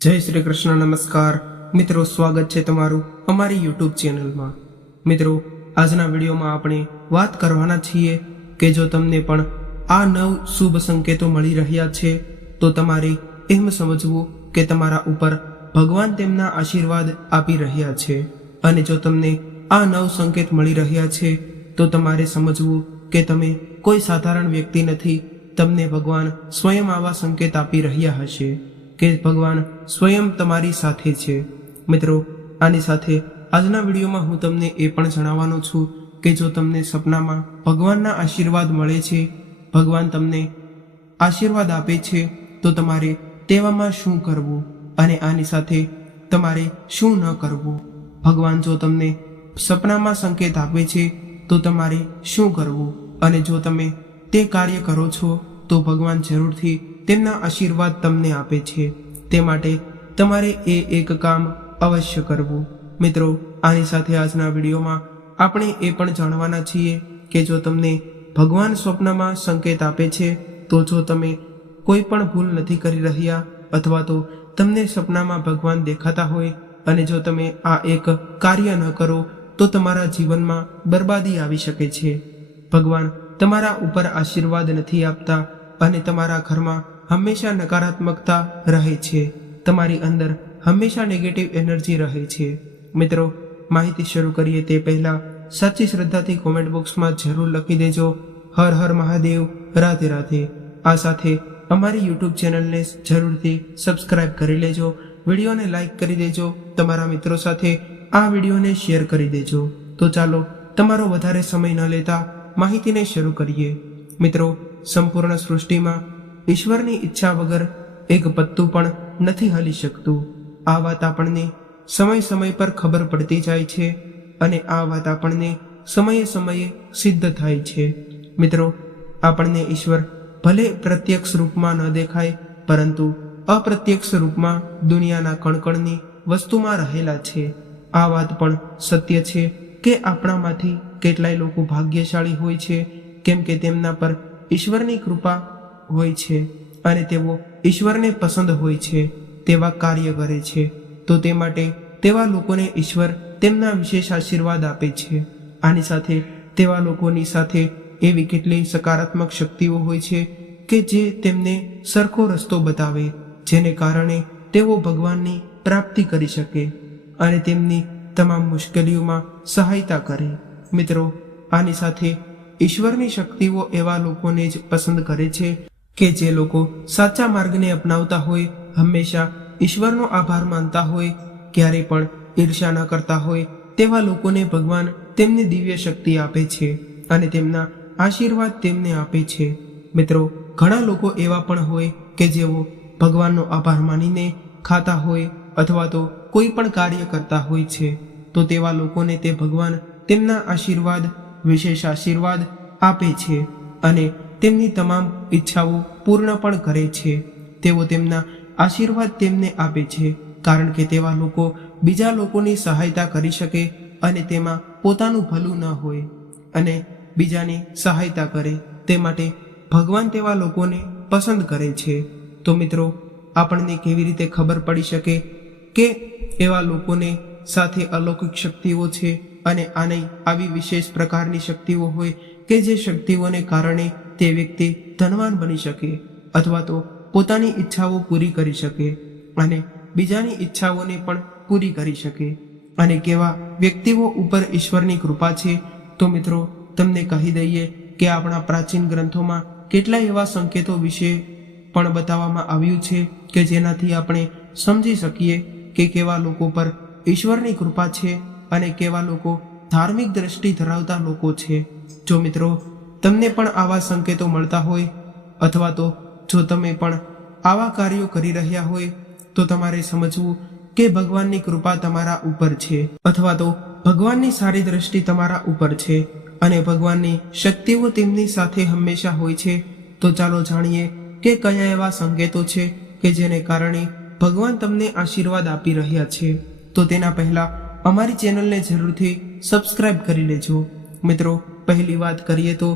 જય શ્રી કૃષ્ણ, નમસ્કાર. મિત્રો, સ્વાગત છે તમારું અમારી યુટ્યુબ ચેનલમાં. મિત્રો, આજના વિડીયોમાં આપણે વાત કરવાના છીએ કે જો તમને પણ આ નવ શુભ સંકેતો મળી રહ્યા છે, તો તમારે એમ સમજવું કે તમારા ઉપર ભગવાન તેમના આશીર્વાદ આપી રહ્યા છે. અને જો તમને આ નવ સંકેત મળી રહ્યા છે, તો તમારે સમજવું કે તમે કોઈ સાધારણ વ્યક્તિ નથી, તમને ભગવાન સ્વયં આવા સંકેત આપી રહ્યા હશે. કે ભગવાન સ્વયં તમારી સાથે છે. મિત્રો, આની સાથે આજના વિડીયોમાં હું તમને એ પણ જણાવવાનો છું કે જો તમને સપનામાં ભગવાનના આશીર્વાદ મળે છે, ભગવાન તમને આશીર્વાદ આપે છે, તો તમારે તેવામાં શું કરવું અને આની સાથે તમારે શું ન કરવું? ભગવાન જો તમને સપનામાં સંકેત આપે છે, તો તમારે શું કરવું? અને જો તમે તે કાર્ય કરો છો, તો ભગવાન જરૂરથી તેમના આશીર્વાદ તમને આપે છે. તે માટે તમારે એ એક કામ અવશ્ય કરવું. મિત્રો, આની સાથે આજના વિડીયોમાં આપણે એ પણ જાણવાના છીએ કે જો તમને ભગવાન સ્વપ્નમાં સંકેત આપે છે, તો જો તમે કોઈ પણ ભૂલ નથી કરી રહ્યા અથવા તો તમને સપનામાં ભગવાન દેખાતા હોય અને જો તમે આ એક કાર્ય ન કરો, તો તમારા જીવનમાં બરબાદી આવી શકે છે. ભગવાન તમારા ઉપર આશીર્વાદ નથી આપતા અને તમારા ઘરમાં હંમેશા નકારાત્મકતા રહે છે. તમારી અંદર હંમેશા નેગેટિવ એનર્જી રહે છે. મિત્રો, માહિતી શરૂ કરીએ તે પહેલા સાચી શ્રદ્ધાથી કોમેન્ટ બોક્સમાં જરૂર લખી દેજો. હર હર મહાદેવ, રાધે રાધે. આ સાથે અમારી યુટ્યુબ ચેનલને જરૂરથી સબસ્ક્રાઇબ કરી લેજો. વિડીયોને લાઇક કરી દેજો. તમારા મિત્રો સાથે આ વિડીયોને શેર કરી દેજો. તો ચાલો, તમારો વધારે સમય ન લેતા માહિતીને શરૂ કરીએ. મિત્રો, સંપૂર્ણ સૃષ્ટિમાં ઈશ્વરની ઈચ્છા વગર એક પત્તું પણ નથી હલી શકતું. આ વાત આપણને સમય સમય પર ખબર પડતી જાય છે અને આ વાત આપણને સમયે સમયે સિદ્ધ થાય છે. મિત્રો, આપણને ઈશ્વર ભલે પ્રત્યક્ષ રૂપમાં ન દેખાય, પરંતુ અપ્રત્યક્ષ રૂપમાં દુનિયાના કણકણની વસ્તુમાં રહેલા છે. આ વાત પણ સત્ય છે કે આપણામાંથી કેટલાય લોકો ભાગ્યશાળી હોય છે, કેમ કે તેમના પર ઈશ્વરની કૃપા હોય છે અને તેઓ ઈશ્વરને પસંદ હોય છે, તેવા કાર્ય કરે છે. તો તે માટે તેવા લોકોને ઈશ્વર તેમના વિશેષ આશીર્વાદ આપે છે. આની સાથે તેવા લોકોની સાથે એવી કેટલી સકારાત્મક શક્તિઓ હોય છે કે જે તેમને સરખો રસ્તો બતાવે, જેને કારણે તેઓ ભગવાનની પ્રાપ્તિ કરી શકે અને તેમની તમામ મુશ્કેલીઓમાં સહાયતા કરે. મિત્રો, આની સાથે ઈશ્વરની શક્તિઓ એવા લોકોને જ પસંદ કરે છે કે જે લોકો સાચા માર્ગને અપનાવતા હોય, હંમેશા ઈશ્વરનો આભાર માનતા હોય ક્યારે પણ ઈર્ષા ન કરતા હોય, તેવા લોકોને ભગવાન તેમની દિવ્ય શક્તિ આપે છે અને તેમના આશીર્વાદ તેમને આપે છે. મિત્રો, ઘણા લોકો એવા પણ હોય કે જેઓ ભગવાનનો આભાર માનીને ખાતા હોય અથવા તો કોઈ પણ કાર્ય કરતા હોય છે. તો તેવા લોકોને તે ભગવાન તેમના આશીર્વાદ, વિશેષ આશીર્વાદ આપે છે અને તેમની તમામ ઈચ્છાઓ પૂર્ણ પણ કરે છે. તેઓ તેમના આશીર્વાદ તેમને આપે છે, કારણ કે તેવા લોકો બીજા લોકોની સહાયતા કરી શકે અને તેમાં પોતાનું ભલું ન હોય અને બીજાની સહાયતા કરે. તે માટે ભગવાન તેવા લોકોને પસંદ કરે છે. તો મિત્રો, આપણને કેવી રીતે ખબર પડી શકે કે એવા લોકોને સાથે અલૌકિક શક્તિઓ છે અને આને આવી વિશેષ પ્રકારની શક્તિઓ હોય કે જે શક્તિઓને કારણે તે વ્યક્તિ ધનવાન બની શકે અથવા તો પોતાની ઈચ્છાઓ પૂરી કરી શકે અને બીજાની ઈચ્છાઓને પણ પૂરી કરી શકે. અને કેવા વ્યક્તિઓ ઉપર ઈશ્વરની કૃપા છે, તો મિત્રો, તમને કહી દઈએ કે આપણા પ્રાચીન ગ્રંથોમાં કેટલાય એવા સંકેતો વિશે પણ બતાવવામાં આવ્યું છે કે જેનાથી આપણે સમજી શકીએ કે કેવા લોકો પર ઈશ્વરની કૃપા છે અને કેવા લોકો ધાર્મિક દ્રષ્ટિ ધરાવતા લોકો છે. જો મિત્રો તમને પણ આવા સંકેતો મળતા હોય અથવા તો જો તમે પણ આવા કાર્યો કરી રહ્યા હોય, તો તમારે સમજવું કે ભગવાનની કૃપા તમારા ઉપર છે અથવા તો ભગવાનની સારી દ્રષ્ટિ તમારા ઉપર છે અને ભગવાનની શક્તિઓ તેમની સાથે હંમેશા હોય છે. તો ચાલો જાણીએ કે કયા એવા સંકેતો છે કે જેને કારણે ભગવાન તમને આશીર્વાદ આપી રહ્યા છે. તો તેના પહેલા અમારી ચેનલને જરૂરથી સબસ્ક્રાઇબ કરી લેજો. મિત્રો, પહેલી વાત કરીએ તો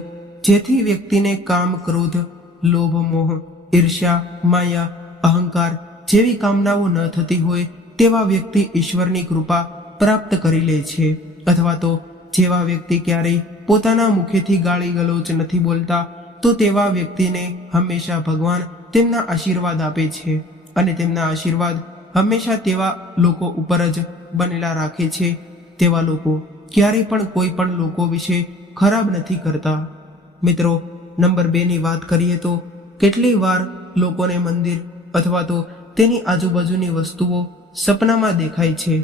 જેથી વ્યક્તિને કામ ક્રોધ, લોભ, મોહ, ઈર્ષ્યા, માયા, અહંકાર જેવી કામનાઓ ન થતી હોય તેવા વ્યક્તિ ઈશ્વરની કૃપા પ્રાપ્ત કરી લે છે. અથવા તો જેવા વ્યક્તિ ક્યારેય પોતાના મુખેથી ગાળી ગલોચ નથી બોલતા, તો તેવા વ્યક્તિને હંમેશા ભગવાન તેમના આશીર્વાદ આપે છે. અને તેમના આશીર્વાદ હંમેશા તેવા લોકો ઉપર જ બનેલા રાખે છે. તેવા લોકો ક્યારેય પણ કોઈ પણ લોકો વિશે ખરાબ નથી કરતા. મિત્રો, નંબર બેની વાત કરીએ તો કેટલી વાર લોકોને મંદિર અથવા તો તેની આજુબાજુની વસ્તુઓ સપનામાં દેખાય છે?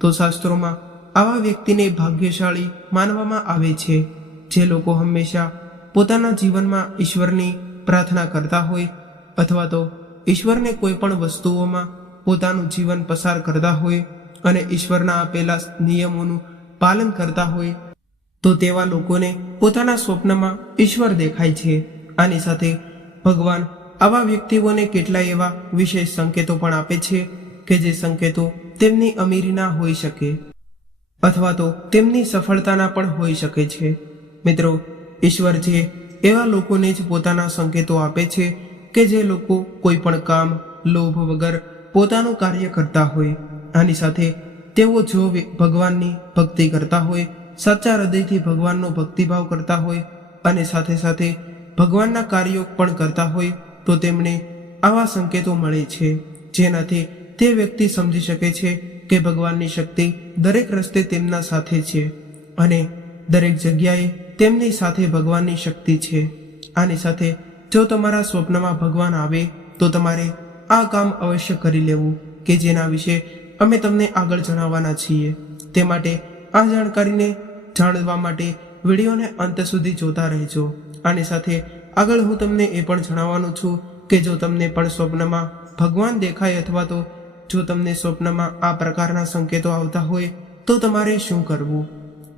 તો શાસ્ત્રોમાં આવા વ્યક્તિને ભાગ્યશાળી માનવામાં આવે છે, જે લોકો હંમેશા પોતાના જીવનમાં ઈશ્વરની પ્રાર્થના કરતા હોય અથવા તો ઈશ્વરને કોઈ પણ વસ્તુઓમાં પોતાનું જીવન પસાર કરતા હોય અને ઈશ્વરના આપેલા નિયમોનું પાલન કરતા હોય તો તેવા લોકોને પોતાના સ્વપ્નમાં ઈશ્વર દેખાય છે. આની સાથે ભગવાન આવા વ્યક્તિઓને કેટલાય એવા વિશેષ સંકેતો પણ આપે છે કે જે સંકેતો તેમની અમીરીના હોઈ શકે અથવા તો તેમની સફળતાના પણ હોઈ શકે છે. મિત્રો, ઈશ્વર જે એવા લોકોને જ પોતાના સંકેતો આપે છે કે જે લોકો કોઈ પણ કામ, લોભ વગર પોતાનું કાર્ય કરતા હોય. આની સાથે તેઓ જો ભગવાનની ભક્તિ કરતા હોય સાચા હૃદયથી ભગવાનનો ભક્તિભાવ કરતા હોય અને સાથે સાથે ભગવાનના કાર્યો પણ કરતા હોય તો તેમને આવા સંકેતો મળે છે. જેનાથી તે વ્યક્તિ સમજી શકે છે કે ભગવાનની શક્તિ દરેક રસ્તે તેમના સાથે છે અને દરેક જગ્યાએ તેમની સાથે ભગવાનની શક્તિ છે. આની સાથે જો તમારા સ્વપ્નમાં ભગવાન આવે તો તમારે આ કામ અવશ્ય કરી લેવું કે જેના વિશે અમે તમને આગળ જણાવવાના છીએ. તે માટે આ જાણકારીને જાણવા માટે વિડીયોને અંત સુધી જોતા રહેજો. આની સાથે આગળ હું તમને એ પણ જણાવવાનું છું કે જો તમને પણ સ્વપ્નમાં ભગવાન દેખાય અથવા તો જો તમને સ્વપ્નમાં આ પ્રકારના સંકેતો આવતા હોય, તો તમારે શું કરવું?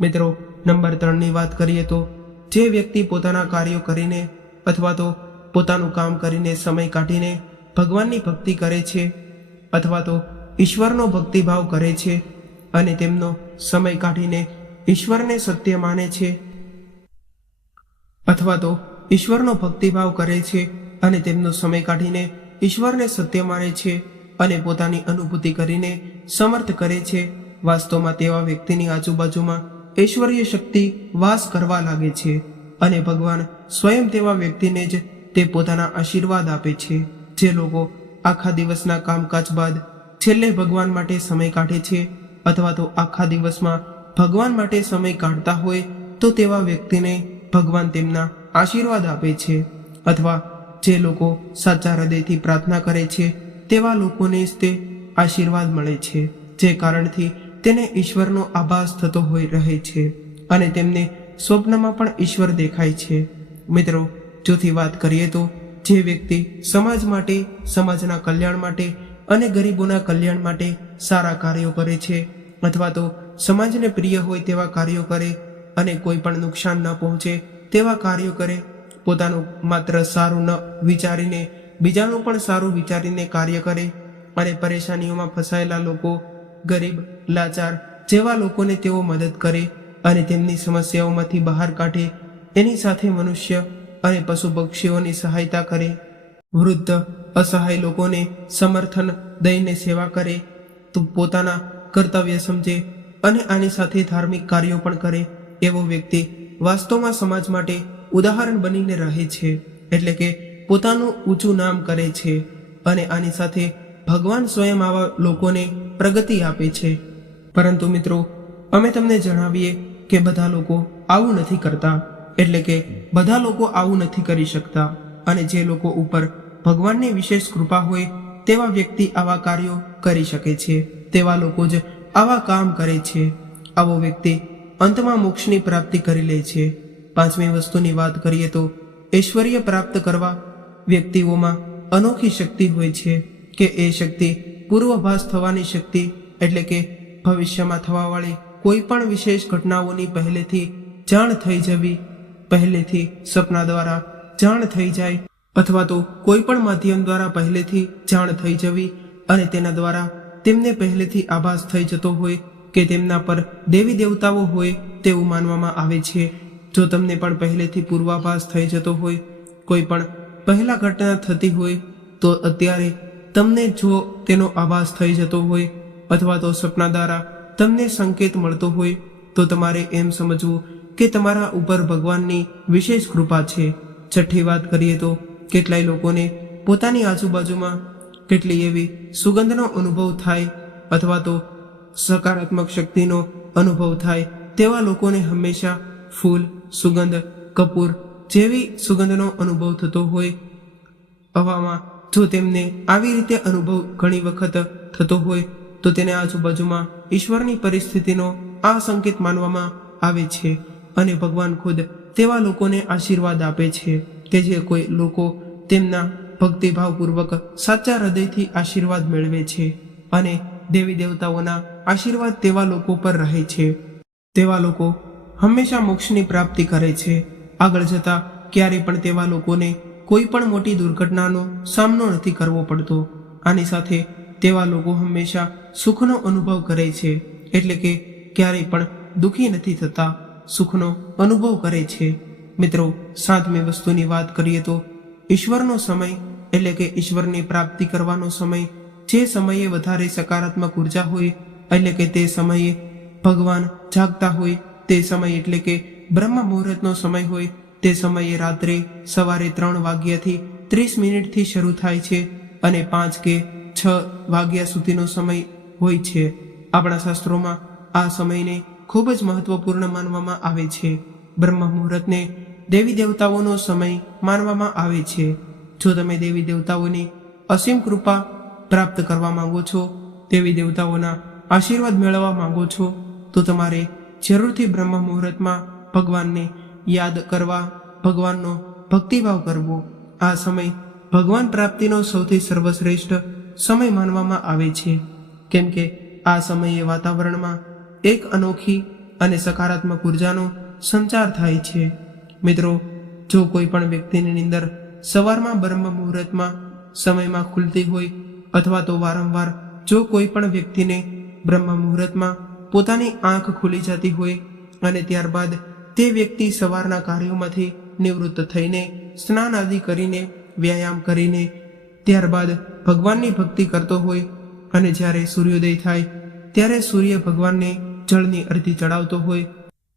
મિત્રો, નંબર ત્રણની વાત કરીએ તો જે વ્યક્તિ પોતાના કાર્યો કરીને અથવા તો પોતાનું કામ કરીને સમય કાઢીને ભગવાનની ભક્તિ કરે છે અથવા તો ઈશ્વરનો ભક્તિભાવ કરે છે અને તેમનો સમય કાઢીને ઈશ્વરને સત્ય માને છે? અથવા તો ઈશ્વરનો ભક્તિભાવ કરે છે અને તેમનો સમય કાઢીને ઈશ્વરને સત્ય માને છે અને પોતાની અનુભૂતિ કરીને સમર્થ કરે છે? વાસ્તવમાં તેવા વ્યક્તિની આજુબાજુમાં ઐશ્વર્ય શક્તિ વાસ કરવા લાગે છે અને ભગવાન સ્વયં તેવા વ્યક્તિને જ તે પોતાના આશીર્વાદ આપે છે. જે લોકો આખા દિવસના કામકાજ બાદ છેલ્લે ભગવાન માટે સમય કાઢે છે અથવા તો આખા દિવસમાં ભગવાન માટે સમય કાઢતા હોય તો તેવા વ્યક્તિને ભગવાન તેમના આશીર્વાદ આપે છે. અથવા જે લોકો સાચા હૃદયથી પ્રાર્થના કરે છે, તેવા લોકોને જ તે આશીર્વાદ મળે છે, જે કારણથી તેને ઈશ્વરનો આભાસ થતો હોય રહે છે અને તેમને સ્વપ્નમાં પણ ઈશ્વર દેખાય છે. મિત્રો, ચોથી વાત કરીએ તો, જે વ્યક્તિ સમાજ માટે, સમાજના કલ્યાણ માટે અને ગરીબોના કલ્યાણ માટે સારા કાર્યો કરે છે અથવા તો સમાજને પ્રિય હોય તેવા કાર્યો કરે અને કોઈ પણ નુકસાન ન પહોંચે તેવા કાર્યો કરે, પોતાનું માત્ર સારું ન વિચારીને, બીજાનું પણ સારું વિચારીને કાર્ય કરે અને પરેશાનીઓમાં ફસાયેલા લોકો, ગરીબ, લાચાર જેવા લોકોને તેઓ મદદ કરે અને તેમની સમસ્યાઓમાંથી બહાર કાઢે, એની સાથે મનુષ્ય અને પશુ પક્ષીઓની સહાયતા કરે, વૃદ્ધ, અસહાય લોકોને સમર્થન દઈને સેવા કરે, તો પોતાના કર્તવ્ય સમજે અને આની સાથે ધાર્મિક કાર્યો પણ કરે એવો વ્યક્તિ વાસ્તવમાં સમાજ માટે ઉદાહરણ બનીને રહે છે, એટલે કે પોતાનું ઊંચું નામ કરે છે અને આની સાથે ભગવાન સ્વયં આવા લોકોને પ્રગતિ આપે છે. પરંતુ મિત્રો, અમે તમને જણાવીએ કે બધા લોકો આવું નથી કરતા, એટલે કે બધા લોકો આવું નથી કરી શકતા અને જે લોકો ઉપર ભગવાનની વિશેષ કૃપા હોય તેવા વ્યક્તિ આવા કાર્યો કરી શકે છે, તેવા લોકો જ આવા કામ કરે છે. આવો વ્યક્તિ અંતમાં મોક્ષની પ્રાપ્તિ કરી લે છે. પાંચમી વસ્તુની વાત કરીએ તો ઐશ્વર્ય પ્રાપ્ત કરવા વ્યક્તિઓમાં અનોખી શક્તિ હોય છે કે એ શક્તિ પૂર્વભાસ થવાની શક્તિ એટલે કે ભવિષ્યમાં થવાવાળી કોઈ પણ વિશેષ ઘટનાઓની પહેલેથી જાણ થઈ જવી, પહેલેથી સપના દ્વારા જાણ થઈ જાય અથવા તો કોઈ પણ માધ્યમ દ્વારા પહેલેથી જાણ થઈ જવી અને તેના દ્વારા તેમને પહેલેથી આભાસ થઈ જતો હોય કે તેમના પર દેવી દેવતાઓ હોય તેવું માનવામાં આવે છે. જો તમને પણ પહેલેથી પૂર્વાભાસ થઈ જતો હોય, કોઈ પણ પહેલા ઘટના થતી હોય, તો અત્યારે તમને જો તેનો આભાસ થઈ જતો હોય અથવા તો સપના દ્વારા તમને સંકેત મળતો હોય, તો તમારે એમ સમજવું કે તમારા ઉપર ભગવાનની વિશેષ કૃપા છે. છઠ્ઠી વાત કરીએ તો, કેટલાય લોકોને પોતાની આજુબાજુમાં કેટલી એવી સુગંધનો અનુભવ થાય અથવા તો સકારાત્મક શક્તિનો અનુભવ થાય તેવા લોકોને હંમેશા ફૂલ, સુગંધ, કપૂર જેવી સુગંધનો અનુભવ થતો હોય. હવામાં જો તેમને આવી રીતે અનુભવ ઘણી વખત થતો હોય, તો તેને આજુબાજુમાં ઈશ્વરની પરિસ્થિતિનો આ સંકેત માનવામાં આવે છે અને ભગવાન ખુદ તેવા લોકોને આશીર્વાદ આપે છે. કે જે કોઈ લોકો તેમના ભક્તિભાવપૂર્વક સાચા હૃદયથી આશીર્વાદ મેળવે છે અને દેવી દેવતાઓના આશીર્વાદ તેવા લોકો પર રહે છે. તેવા લોકો હંમેશા મોક્ષની પ્રાપ્તિ કરે છે. આગળ જતા ક્યારે પણ તેવા લોકોને કોઈ પણ મોટી દુર્ઘટનાનો સામનો નથી કરવો પડતો. આની સાથે તેવા લોકો હંમેશા સુખનો અનુભવ કરે છે. એટલે કે ક્યારેય પણ દુઃખી નથી થતા, સુખનો અનુભવ કરે છે. મિત્રો સાતમી વસ્તુની વાત કરીએ તો ઈશ્વરનો સમય એટલે કે ઈશ્વરની પ્રાપ્તિ કરવાનો સમય, જે સમયે વધારે સકારાત્મક ઊર્જા હોય, એટલે કે તે સમયે ભગવાન જાગતા હોય, તે સમય એટલે કે બ્રહ્મ મુહૂર્તનો સમય હોય, તે સમયે રાત્રે સવારે ત્રણ વાગ્યાથી ત્રીસ મિનિટથી શરૂ થાય છે અને પાંચ કે છ વાગ્યા સુધીનો સમય હોય છે. આપણા શાસ્ત્રોમાં આ સમયને ખૂબ જ મહત્વપૂર્ણ માનવામાં આવે છે. બ્રહ્મ મુહૂર્તને દેવી દેવતાઓનો સમય માનવામાં આવે છે. જો તમે દેવી દેવતાઓની અસીમ કૃપા પ્રાપ્ત કરવા માંગો છો, દેવી દેવતાઓના આશીર્વાદ મેળવવા માંગો છો, તો તમારે જરૂરથી બ્રહ્મ મુહૂર્તમાં ભગવાનને યાદ કરવા, ભગવાનનો ભક્તિભાવ કરવો. આ સમય ભગવાન પ્રાપ્તિનો સૌથી સર્વશ્રેષ્ઠ સમય માનવામાં આવે છે. કેમ કે આ સમયે વાતાવરણમાં એક અનોખી અને સકારાત્મક ઉર્જાનો સંચાર થાય છે. મિત્રો, જો કોઈ પણ વ્યક્તિની નિંદર સવારમાં બ્રહ્મ મુહૂર્તમાં સમયમાં ખુલતી હોય અથવા તો વારંવાર જો કોઈ પણ વ્યક્તિને બ્રહ્મ મુહૂર્તમાં પોતાની આંખ ખુલી જતી હોય અને ત્યારબાદ તે વ્યક્તિ સવારના કાર્યોમાંથી નિવૃત્ત થઈને સ્નાન આદિ કરીને વ્યાયામ કરીને ત્યારબાદ ભગવાનની ભક્તિ કરતો હોય અને જ્યારે સૂર્યોદય થાય ત્યારે સૂર્ય ભગવાનને જળની અર્ધી ચડાવતો હોય,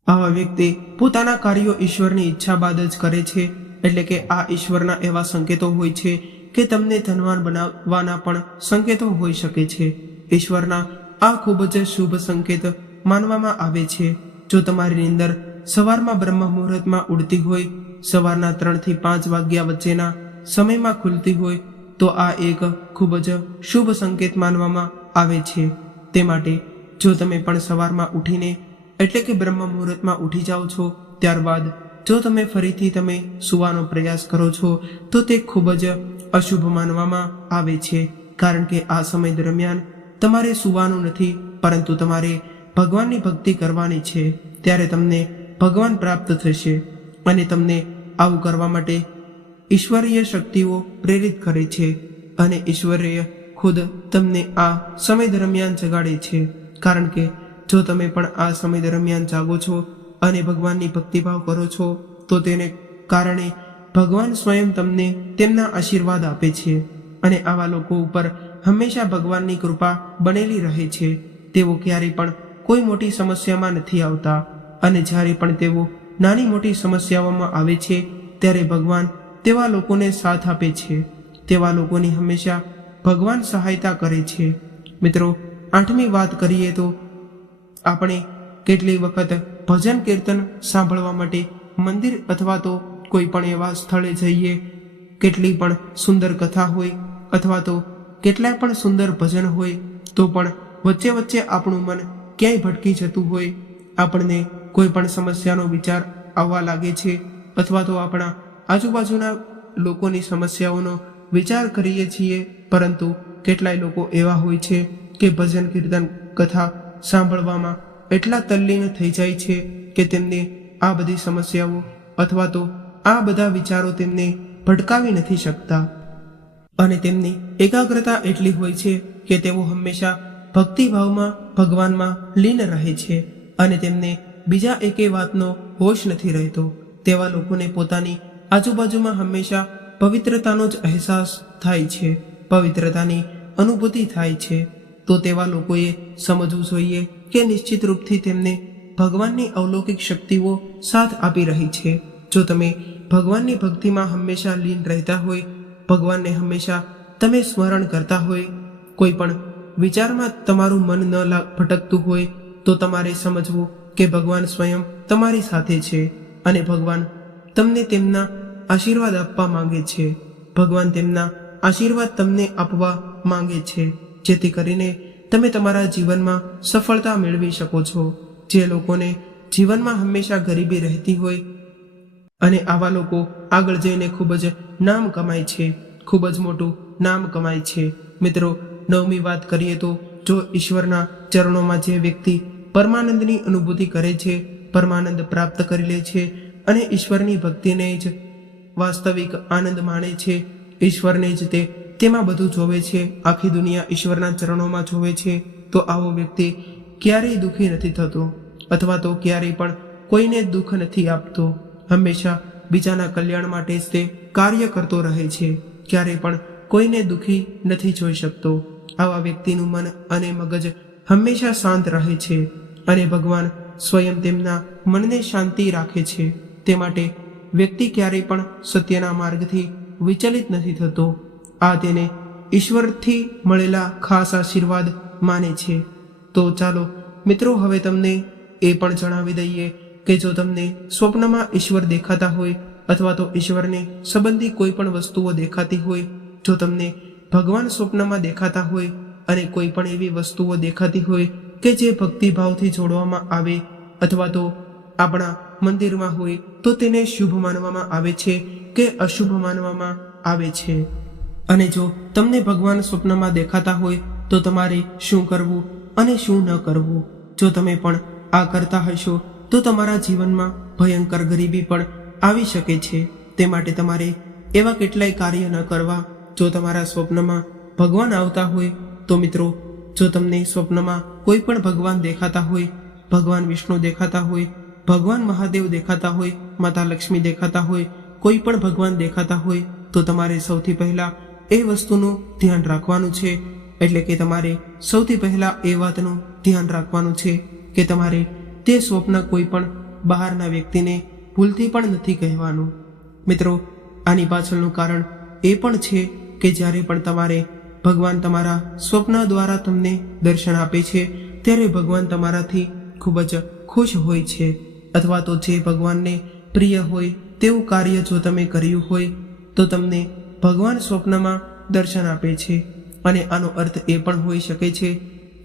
આવા વ્યક્તિ પોતાના કાર્યો ઈશ્વરની ઈચ્છા બાદ જ કરે છે. એટલે કે આ ઈશ્વરના એવા સંકેતો હોય છે કે તમને ધનવાન બનાવવાના પણ સંકેતો હોઈ શકે છે. ઈશ્વરના આ ખૂબ જ શુભ સંકેત માનવામાં આવે છે. જો તમારી નિંદર સવારમાં બ્રહ્મ મુહૂર્તમાં ઉડતી હોય, સવારના ત્રણથી પાંચ વાગ્યા વચ્ચેના સમયમાં ખુલતી હોય, તો આ એક ખૂબ જ શુભ સંકેત માનવામાં આવે છે. તે માટે જો તમે પણ સવારમાં ઉઠીને એટલે કે બ્રહ્મ મુહૂર્તમાં ઉઠી જાઓ છો, ત્યારબાદ જો તમે ફરીથી તમે સુવાનો પ્રયાસ કરો છો, તો તે ખૂબ જ અશુભ માનવામાં આવે છે. કારણ કે આ સમય દરમિયાન તમારે સુવાનું નથી, પરંતુ તમારે ભગવાનની ભક્તિ કરવાની છે. ત્યારે તમને ભગવાન પ્રાપ્ત થશે અને તમને આવું કરવા માટે ઈશ્વરીય શક્તિઓ પ્રેરિત કરે છે અને ઈશ્વરીય ખુદ તમને આ સમય દરમિયાન જગાડે છે. કારણ કે જો તમે પણ આ સમય દરમિયાન જાગો છો અને ભગવાનની ભક્તિભાવ કરો છો, તો તેને કારણે ભગવાન સ્વયં તમને તેમના આશીર્વાદ આપે છે અને આવા લોકો ઉપર હંમેશા ભગવાનની કૃપા બનેલી રહે છે. તેઓ ક્યારેય પણ કોઈ મોટી સમસ્યામાં નથી આવતા અને જ્યારે પણ તેઓ નાની મોટી સમસ્યાઓમાં આવે છે, ત્યારે ભગવાન તેવા લોકોને સાથ આપે છે. તેવા લોકોની હંમેશા ભગવાન સહાયતા કરે છે. મિત્રો, આઠમી વાત કરીએ તો આપણે કેટલી વખત ભજન કીર્તન સાંભળવા માટે મંદિર અથવા તો કોઈ પણ એવા સ્થળે જઈએ. કેટલી પણ સુંદર કથા હોય અથવા તો કેટલાય પણ સુંદર ભજન હોય, તો પણ વચ્ચે વચ્ચે આપણું મન ક્યાંય ભટકી જતું હોય. આપણને કોઈ પણ સમસ્યાનો વિચાર આવવા લાગે છે અથવા તો આપણા આજુબાજુના લોકોની સમસ્યાઓનો વિચાર કરીએ છીએ, પરંતુ કેટલાય લોકો એવા હોય છે કે ભજન કીર્તન કથા સાંભળવામાં એટલા તલ્લીન થઈ જાય છે કે તેમને આ બધી સમસ્યાઓ અથવા તો આ બધા વિચારો તેમને ભટકાવી નથી શકતા. અને તેમની એકાગ્રતા એટલી હોય છે કે તેઓ હંમેશા ભક્તિભાવમાં ભગવાનમાં લીન રહે છે અને તેમને બીજા એકે વાતનો હોશ નથી રહેતો. તેવા લોકોને પોતાની આજુબાજુમાં હંમેશા પવિત્રતાનો જ અહેસાસ થાય છે, પવિત્રતાની અનુભૂતિ થાય છે. તો તેવા લોકોએ સમજવું જોઈએ કે નિશ્ચિત રૂપથી તેમને ભગવાનની અવલૌકિક શક્તિઓ સાથ આપી રહી છે. જો તમે ભગવાનની ભક્તિમાં હંમેશા લીન રહેતા હોય, ભગવાનને હંમેશા તમે સ્મરણ કરતા હોય, કોઈ પણ વિચારમાં તમારું મન ન ભટકતું હોય, તો તમારે સમજવું કે ભગવાન સ્વયં તમારી સાથે છે અને ભગવાન તમને તેમના આશીર્વાદ આપવા માંગે છે. ભગવાન તેમના આશીર્વાદ તમને આપવા માંગે છે, જેથી કરીને તમે તમારા જીવનમાં સફળતા મેળવી શકો છો. જે લોકોને જીવનમાં હંમેશા ગરીબી રહેતી હોય અને આવા લોકો આગળ જઈને ખૂબ જ નામ કમાય છે. ખૂબ જ મોટું નામ કમાય છે. મિત્રો, નવમી વાત કરીએ તો જો ઈશ્વરના ચરણોમાં જે વ્યક્તિ પરમાનંદની અનુભૂતિ કરે છે, પરમાનંદ પ્રાપ્ત કરી લે છે અને ઈશ્વરની ભક્તિને જ વાસ્તવિક આનંદ માણે છે, ઈશ્વરને જ તે તેમાં બધું જોવે છે, આખી દુનિયા ઈશ્વરના ચરણોમાં જોવે છે, તો આવો વ્યક્તિ ક્યારેય દુઃખી નથી થતો, અથવા તો ક્યારેય પણ કોઈને દુઃખ નથી આપતો. હંમેશા બીજાના કલ્યાણ માટે જ તે કાર્ય કરતો રહે છે, ક્યારેય પણ કોઈને દુઃખી નથી જોઈ શકતો. આવા વ્યક્તિનું મન અને મગજ હંમેશા શાંત રહે છે અને ભગવાન સ્વયં તેમના મનને શાંતિ રાખે છે. તે માટે વ્યક્તિ ક્યારેય પણ સત્યના માર્ગથી વિચલિત નથી થતો. આ તેને ઈશ્વરથી મળેલા ખાસ આશીર્વાદ માને છે. તો ચાલો, મિત્રો, હવે તમને એ પણ જણાવી દઈએ કે જો તમને સ્વપ્નમાં ઈશ્વર દેખાતા હોય અથવા તો ઈશ્વરને સંબંધી કોઈ પણ વસ્તુઓ દેખાતી હોય, જો તમને ભગવાન સ્વપ્નમાં દેખાતા હોય અને કોઈ પણ એવી વસ્તુઓ દેખાતી હોય કે જે ભક્તિભાવથી જોડવામાં આવે અથવા તો આપણા મંદિરમાં હોય, તો તેને શુભ માનવામાં આવે છે કે અશુભ માનવામાં આવે છે. અને જો તમને ભગવાન સ્વપ્નમાં દેખાતા હોય, તો તમારે શું કરવું અને શું ન કરવું? જો તમે પણ આ કરતા હશો, તો તમારા જીવનમાં ભયંકર ગરીબી પણ આવી શકે છે. તે માટે તમારે એવા કેટલાય કાર્ય ન કરવા. જો તમારા સ્વપ્નમાં ભગવાન આવતા હોય, તો મિત્રો, જો તમને સ્વપ્નમાં કોઈ પણ ભગવાન દેખાતા હોય, ભગવાન વિષ્ણુ દેખાતા હોય, ભગવાન મહાદેવ દેખાતા હોય, માતા લક્ષ્મી દેખાતા હોય, કોઈ પણ ભગવાન દેખાતા હોય, તો તમારે સૌથી પહેલા એ વસ્તુનું ધ્યાન રાખવાનું છે. એટલે કે તમારે સૌથી પહેલાં એ વાતનું ધ્યાન રાખવાનું છે કે તમારે તે સ્વપ્ન કોઈ પણ બહારના વ્યક્તિને ભૂલથી પણ નથી કહેવાનું. મિત્રો, આની પાછળનું કારણ એ પણ છે કે જ્યારે પણ તમારે ભગવાન તમારા સ્વપ્ન દ્વારા તમને દર્શન આપે છે, ત્યારે ભગવાન તમારાથી ખૂબ જ ખુશ હોય છે. અથવા તો જે ભગવાનને પ્રિય હોય તેવું કાર્ય જો તમે કર્યું હોય, તો તમને ભગવાન સ્વપ્નમાં દર્શન આપે છે અને આનો અર્થ એ પણ હોઈ શકે છે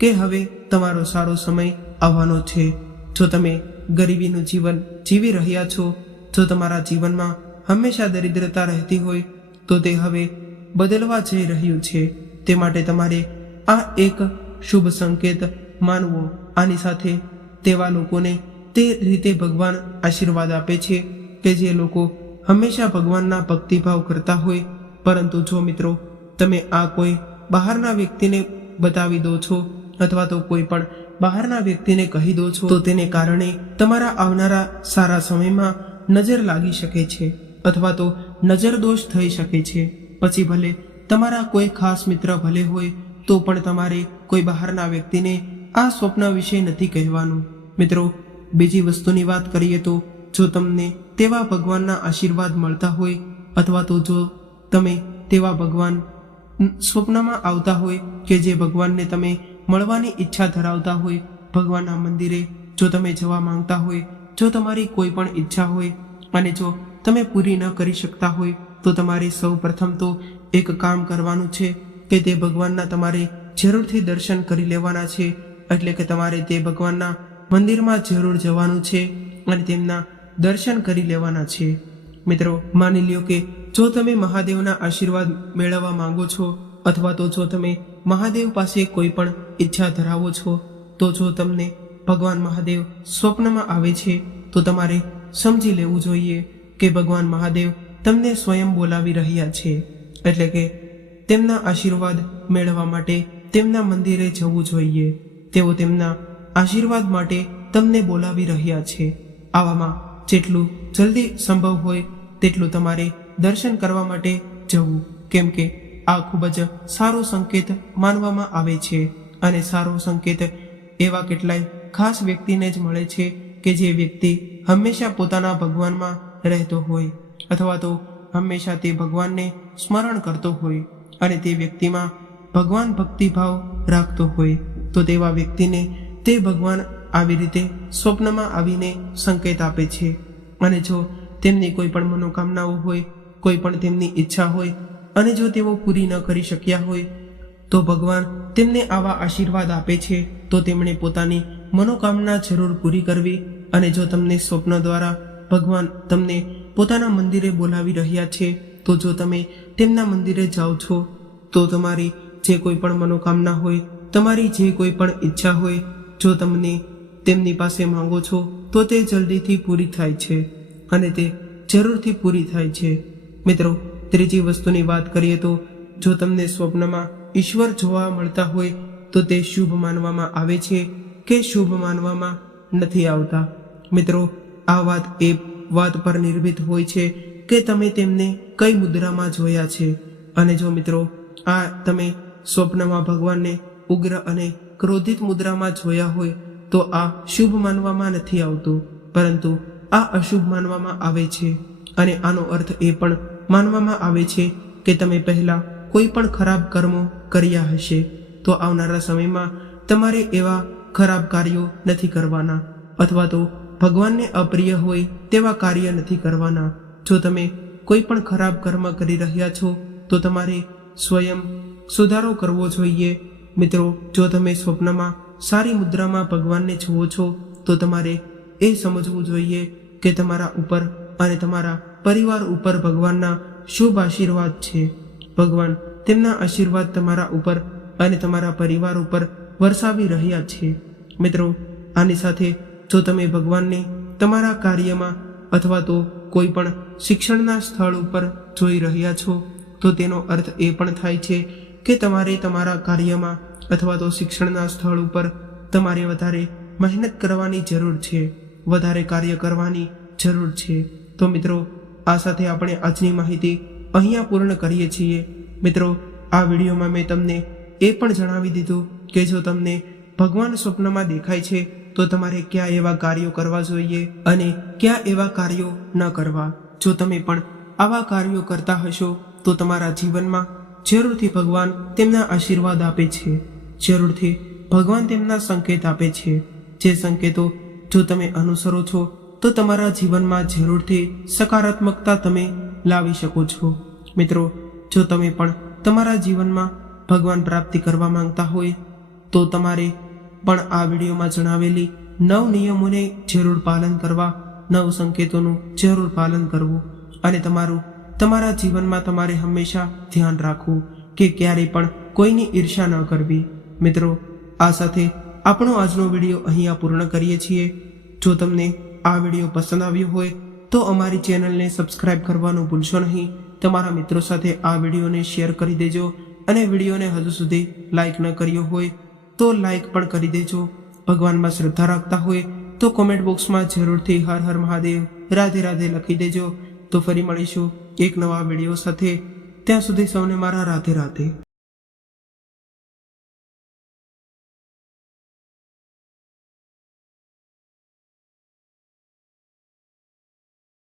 કે હવે તમારો સારો સમય આવવાનો છે. જો તમે ગરીબીનું જીવન જીવી રહ્યા છો, જો તમારા જીવનમાં હંમેશા દરિદ્રતા રહેતી હોય, તો તે હવે બદલવા જઈ રહ્યું છે. તે માટે તમારે આ એક શુભ સંકેત માનવો. આની સાથે તેવા લોકોને તે રીતે ભગવાન આશીર્વાદ આપે છે કે જે લોકો હંમેશા ભગવાનના ભક્તિભાવ કરતા હોય પરંતુ જો મિત્રો, તમે આ કોઈ બહારના વ્યક્તિને બતાવી દો છો અથવા તો કોઈ પણ બહારના વ્યક્તિને કહી દો છો, તો તેને કારણે તમારા આવનારા સારા સમયમાં નજર લાગી શકે છે અથવા તો નજર દોષ થઈ શકે છે. પછી ભલે તમારા કોઈ ખાસ મિત્ર ભલે હોય, તો પણ તમારે કોઈ બહારના વ્યક્તિને આ સ્વપ્ન વિશે નથી કહેવાનું. મિત્રો, બીજી વસ્તુની વાત કરીએ તો જો તમને તેવા ભગવાનના આશીર્વાદ મળતા હોય અથવા તો જો તમે તેવા ભગવાન સ્વપ્નમાં આવતા હોય કે જે ભગવાનને તમે મળવાની ઈચ્છા ધરાવતા હોય ભગવાનના મંદિરે, જો તમે જવા માંગતા હોય, જો તમારી કોઈ પણ ઈચ્છા હોય અને જો તમે પૂરી ન કરી શકતા હોય, તો તમારે સૌ પ્રથમ તો એક કામ કરવાનું છે કે તે ભગવાનના તમારે જરૂરથી દર્શન કરી લેવાના છે, એટલે કે તમારે તે ભગવાનના મંદિરમાં જરૂર જવાનું છે અને તેમના દર્શન કરી લેવાના છે. મિત્રો, માની લ્યો કે જો તમે મહાદેવના આશીર્વાદ મેળવવા માંગો છો, અથવા તો જો તમે મહાદેવ પાસે કોઈ પણ ઈચ્છા ધરાવો છો, તો જો તમને ભગવાન મહાદેવ સ્વપ્નમાં આવે છે, તો તમારે સમજી લેવું જોઈએ કે ભગવાન મહાદેવ તમને સ્વયં બોલાવી રહ્યા છે. એટલે કે તેમના આશીર્વાદ મેળવવા માટે તેમના મંદિરે જવું જોઈએ. તેઓ તેમના આશીર્વાદ માટે તમને બોલાવી રહ્યા છે. આવામાં જેટલું જલ્દી સંભવ હોય, તેટલું તમારે દર્શન કરવા માટે જવું. કેમ કે આ ખૂબ જ સારો સંકેત માનવામાં આવે છે અને સારો સંકેત એવા કેટલાય ખાસ વ્યક્તિને જ મળે છે કે જે વ્યક્તિ હંમેશા પોતાના ભગવાનમાં રહેતો હોય અથવા તો હંમેશા તે ભગવાનને સ્મરણ કરતો હોય અને તે વ્યક્તિમાં ભગવાન ભક્તિભાવ રાખતો હોય, તો તેવા વ્યક્તિને તે ભગવાન આવી રીતે સ્વપ્નમાં આવીને સંકેત આપે છે. અને જો તેમની કોઈ પણ મનોકામનાઓ હોય કોઈ પણ તેમની ઈચ્છા હોય અને જો તેઓ પૂરી ન કરી શક્યા હોય, તો ભગવાન તેમને આવા આશીર્વાદ આપે છે, તો તેમણે પોતાની મનોકામના જરૂર પૂરી કરવી અને જો તમને સ્વપ્ન દ્વારા ભગવાન તમને પોતાના મંદિરે બોલાવી રહ્યા છે, તો જો તમે તેમના મંદિરે જાઓ છો, તો તમારી જે કોઈ પણ મનોકામના હોય, તમારી જે કોઈ પણ ઈચ્છા હોય, જો તમને તેમની પાસે માંગો છો, તો તે જલ્દીથી પૂરી થાય છે અને તે જરૂરથી પૂરી થાય છે. મિત્રો, ત્રીજી વસ્તુની વાત કરીએ તો જો તમને સ્વપ્નમાં ઈશ્વર જોવા મળતા હોય, તો તે શુભ માનવામાં આવે છે કે શુભ માનવામાં નથી આવતા? મિત્રો, આ વાત એ વાત પર નિર્ભિત હોય છે કે તમે તેમને કઈ મુદ્રામાં જોયા છે. અને જો મિત્રો, આ તમે સ્વપ્નમાં ભગવાનને ઉગ્ર અને ક્રોધિત મુદ્રામાં જોયા હોય, તો આ શુભ માનવામાં નથી આવતું, પરંતુ આ અશુભ માનવામાં આવે છે. અને આનો અર્થ એ પણ માનવામાં આવે છે કે તમે પહેલાં કોઈ પણ ખરાબ કર્મો કર્યા હશે, તો આવનારા સમયમાં તમારે એવા ખરાબ કાર્યો નથી કરવાના. અથવા તો ભગવાનને અપ્રિય હોય તેવા કાર્ય નથી કરવાના. જો તમે કોઈ પણ ખરાબ કર્મ કરી રહ્યા છો, તો તમારે સ્વયં સુધારો કરવો જોઈએ. મિત્રો, જો તમે સ્વપ્નમાં સારી મુદ્રામાં ભગવાનને જુઓ છો, તો તમારે એ સમજવું જોઈએ કે તમારા ઉપર અને તમારા પરિવાર ઉપર ભગવાનના શુભ આશીર્વાદ છે. ભગવાન તેમના આશીર્વાદ તમારા ઉપર અને તમારા પરિવાર ઉપર વરસાવી રહ્યા છે. મિત્રો, આની સાથે જો તમે ભગવાનને તમારા કાર્યમાં અથવા તો કોઈ પણ શિક્ષણના સ્થળ ઉપર જોઈ રહ્યા છો, તો તેનો અર્થ એ પણ થાય છે કે તમારે તમારા કાર્યમાં અથવા તો શિક્ષણના સ્થળ ઉપર તમારે વધારે મહેનત કરવાની જરૂર છે. વધારે કાર્ય કરવાની જરૂર છે. તો મિત્રો આ સાથે આપણે આજની માહિતી અહીંયા પૂર્ણ કરીએ છીએ. મિત્રો, આ વિડીયોમાં મેં તમને એ પણ જણાવી દીધું કે જો તમને ભગવાન સ્વપ્નમાં દેખાય છે, તો તમારે કયા એવા કાર્યો કરવા જોઈએ અને કયા એવા કાર્યો ન કરવા. જો તમે પણ આવા કાર્યો કરતા હશો, તો તમારા જીવનમાં જરૂરથી ભગવાન તેમના આશીર્વાદ આપે છે. જરૂરથી ભગવાન તેમના સંકેત આપે છે. જે સંકેતો જો તમે અનુસરો છો તો તમારા જીવનમાં જરૂરથી સકારાત્મકતા તમે લાવી શકો છો. મિત્રો, જો તમે પણ તમારા જીવનમાં ભગવાન પ્રાપ્તિ કરવા માંગતા હોય, તો તમારે પણ આ વિડીયોમાં જણાવેલી નવ નિયમોને જરૂર પાલન કરવા, નવ સંકેતોનું જરૂર પાલન કરવું અને તમારું, તમારા જીવનમાં તમારે હંમેશા ધ્યાન રાખવું કે ક્યારેય પણ કોઈની ઈર્ષા ન કરવી. મિત્રો, આ સાથે આપણો આજનો વીડિયો અહીંયા પૂર્ણ કરીએ છીએ. જો તમને આ વીડિયો પસંદ આવ્યો હોય તો અમારી ચેનલને સબસ્ક્રાઇબ કરવાનું ભૂલશો નહીં. તમારા મિત્રો સાથે આ વિડીયોને શેર કરી દેજો અને વિડીયોને હજુ સુધી લાઇક ન કર્યો હોય તો લાઇક પણ કરી દેજો. ભગવાનમાં શ્રદ્ધા રાખતા હોય તો કોમેન્ટ બોક્સમાં જરૂરથી હર હર મહાદેવ, રાધે રાધે લખી દેજો. તો ફરી મળીશું એક નવા વીડિયો સાથે. ત્યાં સુધી સૌને મારા રાધે રાધે.